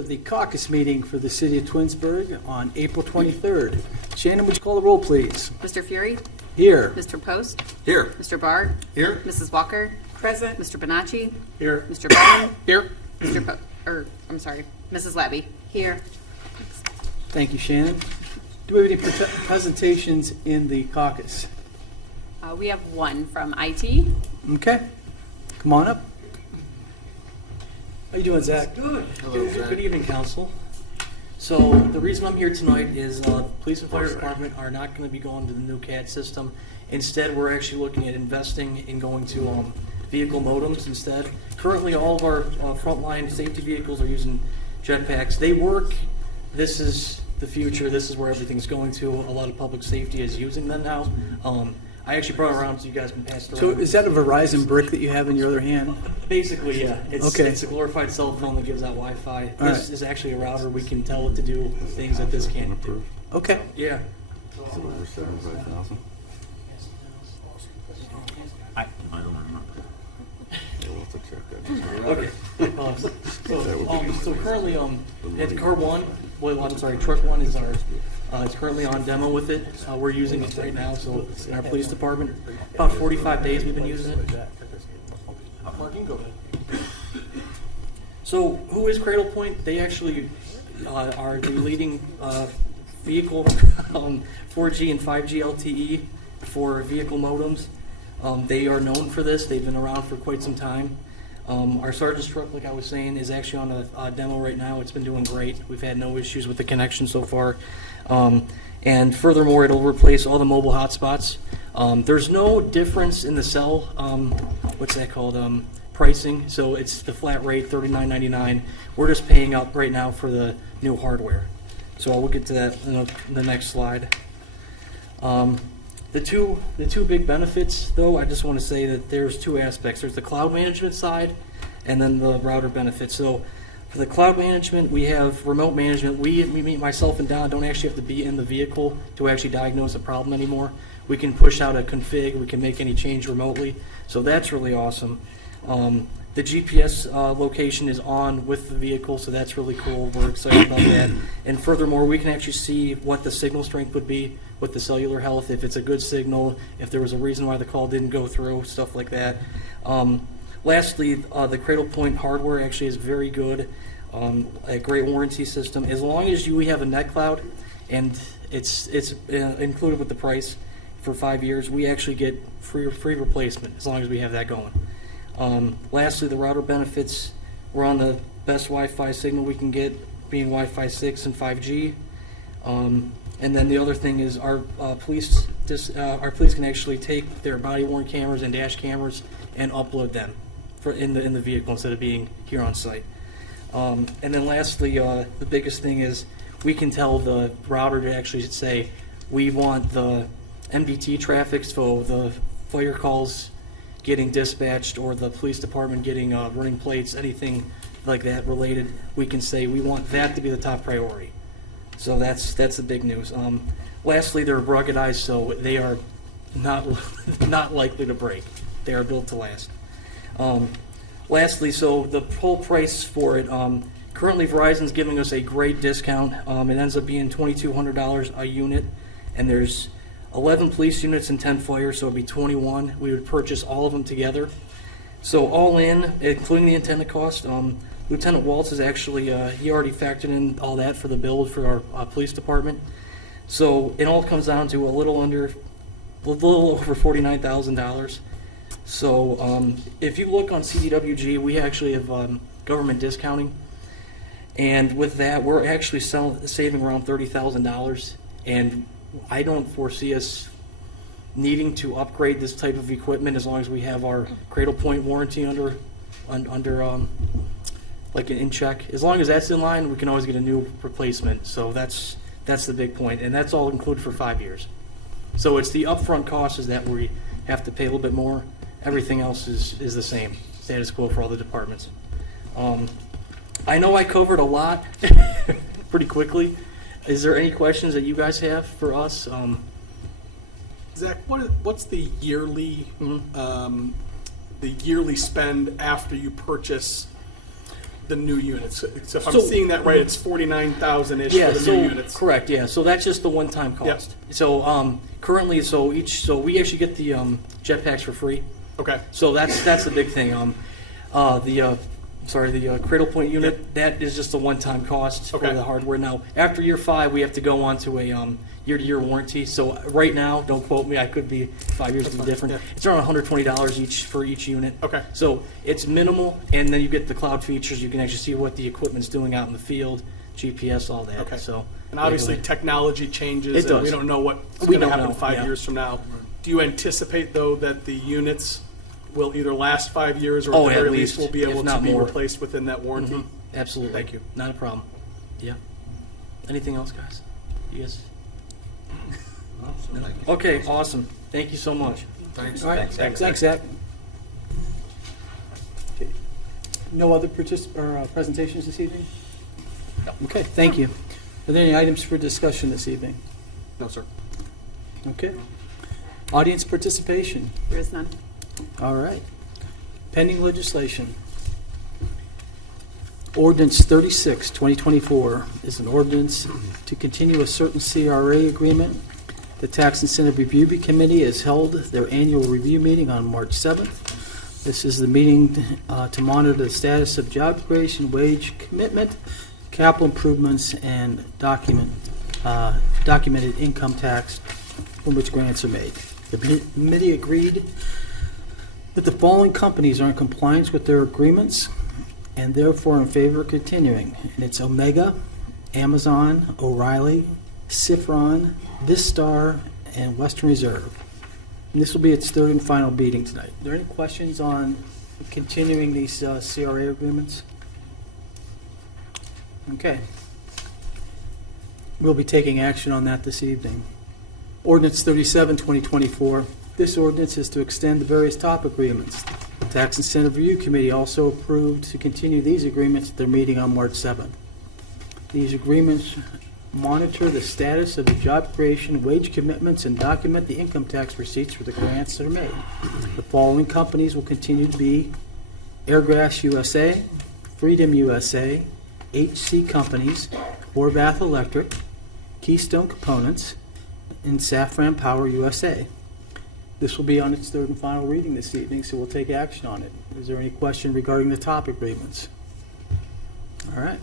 order the caucus meeting for the city of Twinsburg on April 23rd. Shannon, would you call the roll, please? Mr. Fury, Here. Mr. Post, Here. Mr. Barr, Here. Mrs. Walker, Present. Mr. Bonacci, Here. Mr. Bowden, Here. Mrs. Labby. Here. Thank you, Shannon. Do we have any presentations in the caucus? We have one from IT. Okay, come on up. How you doing, Zach? Good. Good evening, council. So the reason I'm here tonight is police and fire department are not going to be going to the new CAD system. Instead, we're actually looking at investing in going to vehicle modems instead. Currently, all of our frontline safety vehicles are using jetpacks. They work. This is the future. This is where everything's going to. A lot of public safety is using them now. I actually brought it around so you guys can pass it around. So is that a Verizon brick that you have in your other hand? Basically, yeah. Okay. It's a glorified cell phone that gives out Wi-Fi. All This right. is actually a router. We can tell it to do things that this can't do. Okay. Yeah. Over 75,000? I don't remember. Yeah, we'll have to check that. Okay. That would be So currently, at car one, truck one is our, it's currently on demo with it. We're using it right now, so in our police department, about 45 days we've been using it. So who is Cradle Point? They actually are the leading vehicle 4G and 5G LTE for vehicle modems. They are known for this. They've been around for quite some time. Our sergeant's truck, like I was saying, is actually on a demo right now. It's been doing great. We've had no issues with the connection so far. And furthermore, it'll replace all the mobile hotspots. There's no difference in the cell, what's that called, pricing. So it's the flat rate, $39.99. We're just paying up right now for the new hardware. So we'll get to that in the next slide. The two big benefits, though, I just want to say that there's two aspects. There's the cloud management side and then the router benefits. So for the cloud management, we have remote management. We myself and Don, don't actually have to be in the vehicle to actually diagnose a problem anymore. We can push out a config. We can make any change remotely. So that's really awesome. The GPS location is on with the vehicle, so that's really cool. We're excited about that. And furthermore, we can actually see what the signal strength would be with the cellular health, if it's a good signal, if there was a reason why the call didn't go through, stuff like that. Lastly, the Cradle Point hardware actually is very good, a great warranty system. As long as we have a net cloud, and it's included with the price for 5 years, we actually get free replacement as long as we have that going. Lastly, the router benefits, we're on the best Wi-Fi signal we can get, being Wi-Fi 6 and 5G. And then the other thing is our police can actually take their body-worn cameras and dash cameras and upload them in the vehicle instead of being here on site. And then lastly, the biggest thing is we can tell the router to actually say we want the MDT traffic, so the fire calls getting dispatched or the police department getting running plates, anything like that related, we can say we want that to be the top priority. So that's the big news. Lastly, they're ruggedized, so they are not likely to break. They are built to last. Lastly, so the whole price for it, currently Verizon's giving us a great discount. It ends up being $2,200 a unit, and there's 11 police units and 10 fire, so it'd be 21. We would purchase all of them together. So all in, including the antenna cost, Lieutenant Waltz is actually, he already factored in all that for the build for our police department. So it all comes down to a little over $49,000. So if you look on CDWG, we actually have government discounting. And with that, we're actually saving around $30,000. And I don't foresee us needing to upgrade this type of equipment as long as we have our Cradle Point warranty under like in check. As long as that's in line, we can always get a new replacement. So that's the big point, and that's all included for 5 years. So it's the upfront cost is that we have to pay a little bit more. Everything else is the same, status quo for all the departments. I know I covered a lot pretty quickly. Is there any questions that you guys have for us? Zach, what's the yearly the yearly spend after you purchase the new units? So if I'm So- seeing that right, it's 49,000-ish Yeah, for the so, new units. correct, yeah, so that's just the one-time Yep. cost. So, currently, so we actually get the, jetpacks for free. Okay, So that's the big thing. The Cradle Point unit, that is just a one-time cost for Okay. the hardware. Now, after year 5, we have to go on to a year-to-year warranty. So right now, don't quote me, I could be 5 years to be different. yeah. It's around $120 each for each unit. Okay. So it's minimal, and then you get the cloud features. You can actually see what the equipment's doing out in the field, GPS, all that. Okay. So and obviously yeah, technology changes, It and we does. don't know what's We going to don't happen know, 5 yeah. years from now. Do you anticipate, though, that the units will either last 5 years or Oh, at the at very least least, will be if able to not be more. replaced within that warranty? Mhm. Absolutely. Thank you. Not a problem. Yeah. Anything else, guys? Yes. No? Okay, awesome. Thank you so much. Thanks. All right, thanks, Zach. Okay. No other presentations this evening? Okay, thank you. Are there any items for discussion this evening? No, sir. Okay. Audience participation. There is none. All right. Pending legislation. Ordinance 36, 2024 is an ordinance to continue a certain CRA agreement. The Tax Incentive Review Committee has held their annual review meeting on March 7th. This is the meeting to monitor the status of job creation, wage commitment, capital improvements, and documented income tax from which grants are made. The committee agreed that the following companies are in compliance with their agreements and therefore in favor of continuing. And it's Omega, Amazon, O'Reilly, Cifron, Vistar, and Western Reserve. And this will be its third and final meeting tonight. Are there any questions on continuing these CRA agreements? Okay. We'll be taking action on that this evening. Ordinance 37, 2024. This ordinance is to extend the various top agreements. The Tax Incentive Review Committee also approved to continue these agreements at their meeting on March 7th. These agreements monitor the status of the job creation, wage commitments, and document the income tax receipts for the grants that are made. The following companies will continue to be Airgrass USA, Freedom USA, HC Companies, Horvath Electric, Keystone Components, and Safran Power USA. This will be on its third and final reading this evening, so we'll take action on it. Is there any question regarding the top agreements? All right.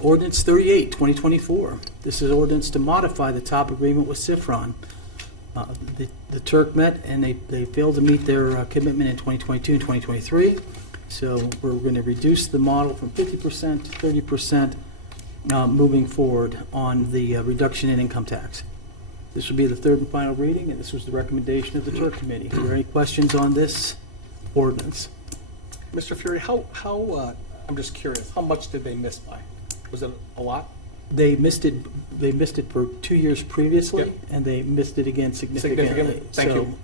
Ordinance 38, 2024. This is ordinance to modify the top agreement with Cifron. The Turk met and they failed to meet their commitment in 2022 and 2023. So we're going to reduce the model from 50% to 30% moving forward on the reduction in income tax. This will be the third and final reading, and this was the recommendation of the Turk Committee. Are there any questions on this ordinance? Mr. Fury, how I'm just curious, how much did they miss by? Was it a lot? They missed it for 2 years previously, Yep. and they missed it again significantly. Significantly. Thank you.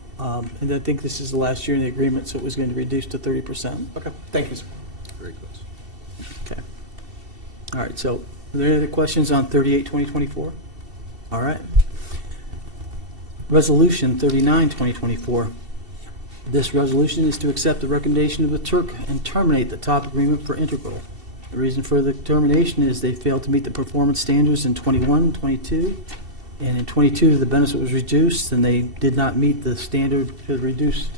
And I think this is the last year in the agreement, so it was going to reduce to 30%. Okay, thank you, sir. Very close. Okay. All right, so are there any other questions on 38, 2024? All right. Resolution 39, 2024. This resolution is to accept the recommendation of the Turk and terminate the top agreement for Integral. The reason for the termination is they failed to meet the performance standards in 21, 22, and in 22 the benefit was reduced, and they did not meet the standard for the reduced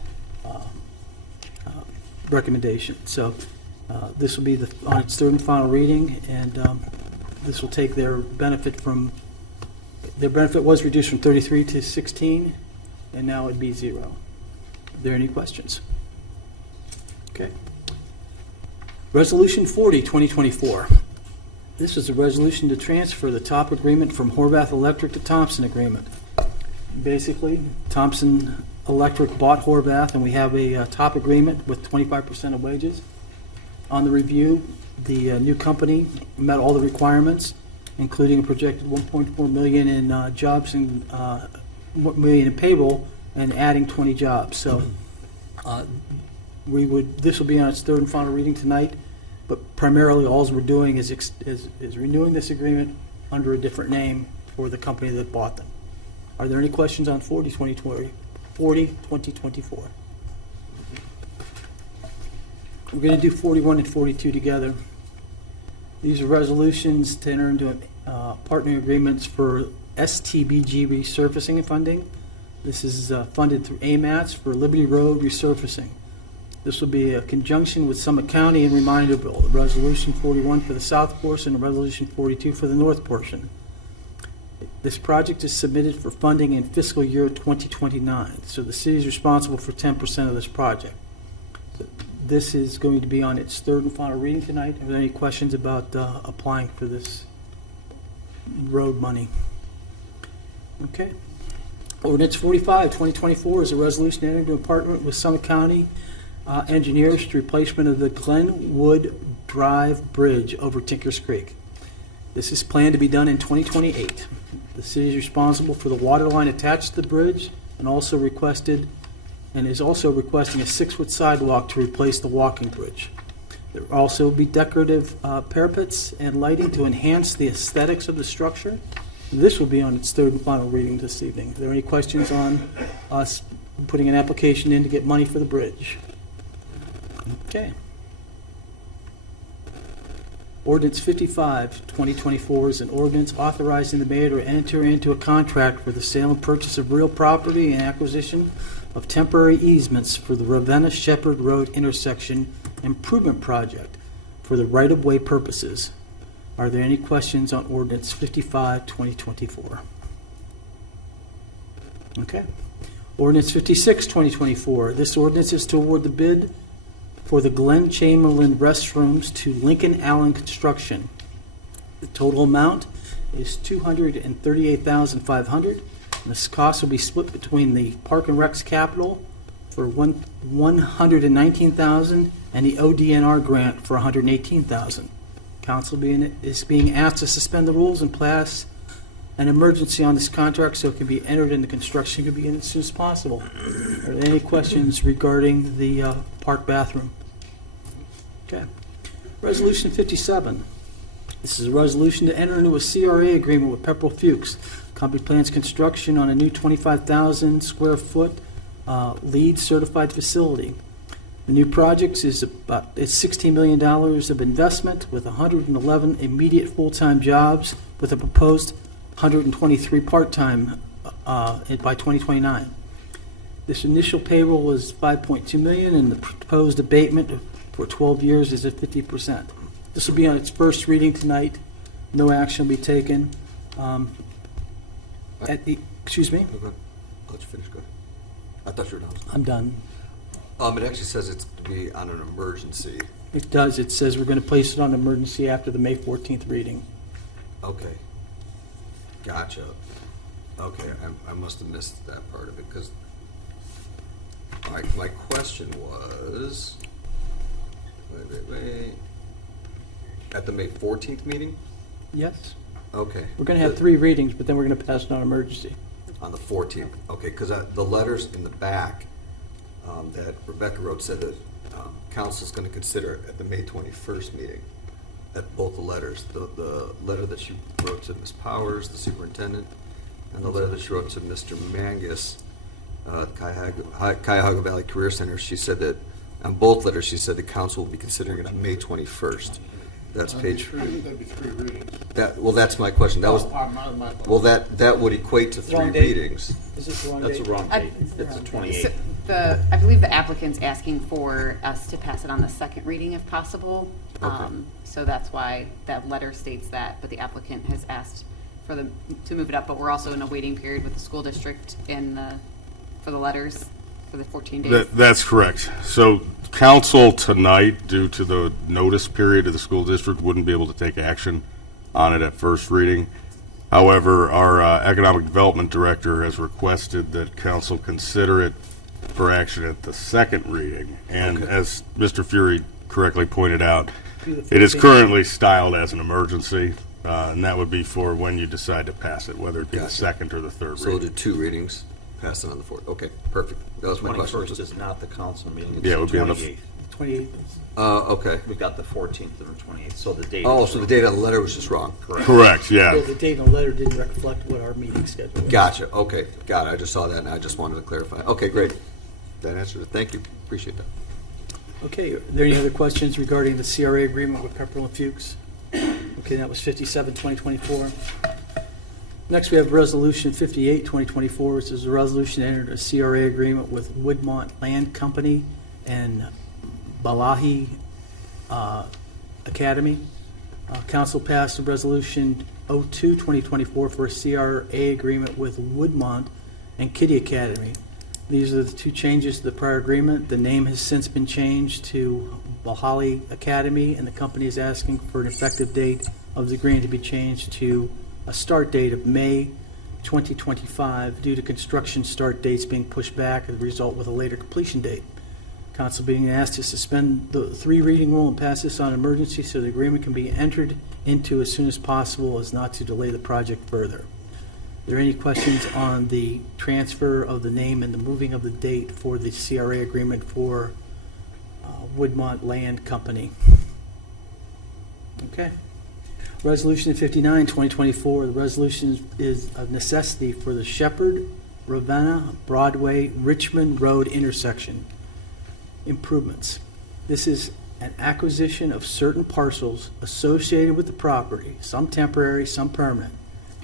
recommendation. So this will be on its third and final reading, and this will take their benefit from, their benefit was reduced from 33 to 16, and now it'd be 0. Are there any questions? Okay. Resolution 40, 2024. This is a resolution to transfer the top agreement from Horvath Electric to Thompson agreement. Basically, Thompson Electric bought Horvath, and we have a top agreement with 25% of wages. On the review, the new company met all the requirements, including a projected 1.4 million in jobs and million in payroll, and adding 20 jobs. So this will be on its third and final reading tonight, but primarily all we're doing is renewing this agreement under a different name for the company that bought them. Are there any questions on 40, 2024? We're going to do 41 and 42 together. These are resolutions to enter into partnering agreements for STBG resurfacing and funding. This is funded through AMATS for Liberty Road resurfacing. This will be a conjunction with Summit County and Reminderville. Resolution 41 for the south portion and Resolution 42 for the north portion. This project is submitted for funding in fiscal year 2029, so the city is responsible for 10% of this project. This is going to be on its third and final reading tonight. Are there any questions about applying for this road money? Okay. Ordinance 45, 2024 is a resolution entering into a partnership with Summit County engineers to replacement of the Glenwood Drive Bridge over Tinkers Creek. This is planned to be done in 2028. The city is responsible for the water line attached to the bridge and is also requesting a 6-foot sidewalk to replace the walking bridge. There will also be decorative parapets and lighting to enhance the aesthetics of the structure. This will be on its third and final reading this evening. Are there any questions on us putting an application in to get money for the bridge? Okay. Ordinance 55, 2024 is an ordinance authorizing the mayor to enter into a contract for the sale and purchase of real property and acquisition of temporary easements for the Ravenna-Shepherd Road intersection improvement project for the right-of-way purposes. Are there any questions on Ordinance 55, 2024? Okay. Ordinance 56, 2024. This ordinance is to award the bid for the Glen Chamberlain restrooms to Lincoln Allen Construction. The total amount is $238,500. This cost will be split between the Park and Recs Capital for $119,000 and the ODNR grant for $118,000. Council is being asked to suspend the rules and pass an emergency on this contract so it can be entered into construction can begin as soon as possible. Are there any questions regarding the park bathroom? Okay. Resolution 57. This is a resolution to enter into a CRA agreement with Pepperell Fuchs. Company plans construction on a new 25,000 square foot LEED certified facility. The new project is $16 million of investment with 111 immediate full-time jobs with a proposed 123 part-time by 2029. This initial payroll is $5.2 million and the proposed abatement for 12 years is at 50%. This will be on its first reading tonight. No action will be taken. Excuse me? Okay. I'll let you finish. Go ahead. I thought you were done. I'm done. It actually says it's to be on an emergency. It does. It says we're going to place it on emergency after the May 14th reading. Okay. Gotcha. Okay, I must have missed that part of it because my question was, wait. At the May 14th meeting? Yes. Okay. We're going to have 3 readings, but then we're going to pass it on emergency. On the 14th. Okay, because the letters in the back that Rebecca wrote said that council's going to consider at the May 21st meeting. At both the letters, the letter that she wrote to Ms. Powers, the superintendent, and the letter that she wrote to Mr. Mangus, Cuyahoga Valley Career Center, she said that on both letters she said the council will be considering it on May 21st. That's page. That'd be 3 readings. That's my question. That was My well. That would equate to 3 Wrong date. readings. Is this the wrong That's date? a wrong I- date. It's the 28th. I believe the applicant's asking for us to pass it on the second reading if possible. Okay. So that's why that letter states that, but the applicant has asked to move it up, but we're also in a waiting period with the school district for the letters for the 14 days. That's correct. So council tonight, due to the notice period of the school district, wouldn't be able to take action on it at first reading. However, our economic development director has requested that council consider it for action at the second reading. And Okay. as Mr. Fury correctly pointed out, it is currently styled as an emergency, and that would be for when you decide to pass it, whether it be the Gotcha. second or the third So we'll reading. do 2 readings, pass it on the 4th. Okay, perfect. That was my question. 21st is not the council meeting. It's Yeah, it would the be on the 28th. 28th. Okay. We've got the 14th and the 28th, so the date. Oh, is so the wrong. date on the letter was just wrong. Correct, yeah. Well, the date on the letter didn't reflect what our meeting schedule was. Gotcha. Okay, got it. I just saw that and I just wanted to clarify. Okay, great. That answered it. Thank you. Appreciate that. Okay, are there any other questions regarding the CRA agreement with Pepperell and Fuchs? Okay, that was 57, 2024. Next, we have Resolution 58, 2024, which is a resolution to enter a CRA agreement with Woodmont Land Company and Balahi Academy. Council passed a Resolution 02, 2024 for a CRA agreement with Woodmont and Kitty Academy. These are the two changes to the prior agreement. The name has since been changed to Balahi Academy, and the company is asking for an effective date of the agreement to be changed to a start date of May 2025 due to construction start dates being pushed back as a result with a later completion date. Council being asked to suspend the 3 reading rule and pass this on emergency so the agreement can be entered into as soon as possible as not to delay the project further. Are there any questions on the transfer of the name and the moving of the date for the CRA agreement for Woodmont Land Company? Okay. Resolution 59, 2024, the resolution is a necessity for the Shepherd, Ravenna, Broadway, Richmond Road intersection improvements. This is an acquisition of certain parcels associated with the property, some temporary, some permanent.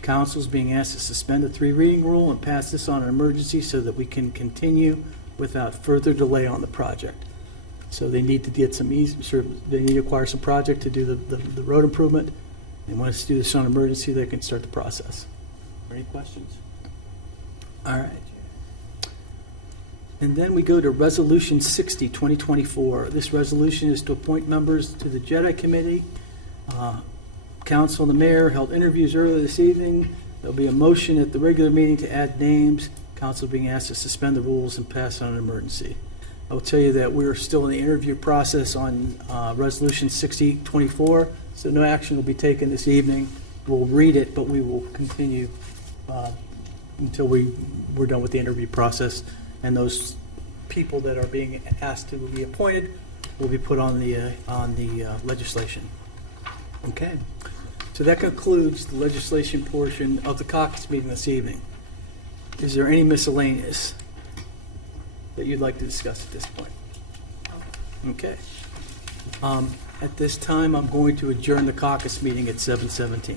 Council is being asked to suspend the 3 reading rule and pass this on an emergency so that we can continue without further delay on the project. So they need to get some they need to acquire some project to do the road improvement. They want us to do this on emergency, they can start the process. Any questions? All right. And then we go to Resolution 60, 2024. This resolution is to appoint members to the JEDI Committee. Council and the mayor held interviews earlier this evening. There'll be a motion at the regular meeting to add names. Council being asked to suspend the rules and pass on an emergency. I will tell you that we're still in the interview process on Resolution 60, 24, so no action will be taken this evening. We'll read it, but we will continue until we're done with the interview process, and those people that are being asked to be appointed will be put on the legislation. Okay, so that concludes the legislation portion of the caucus meeting this evening. Is there any miscellaneous that you'd like to discuss at this point? Okay. At this time, I'm going to adjourn the caucus meeting at 7:17.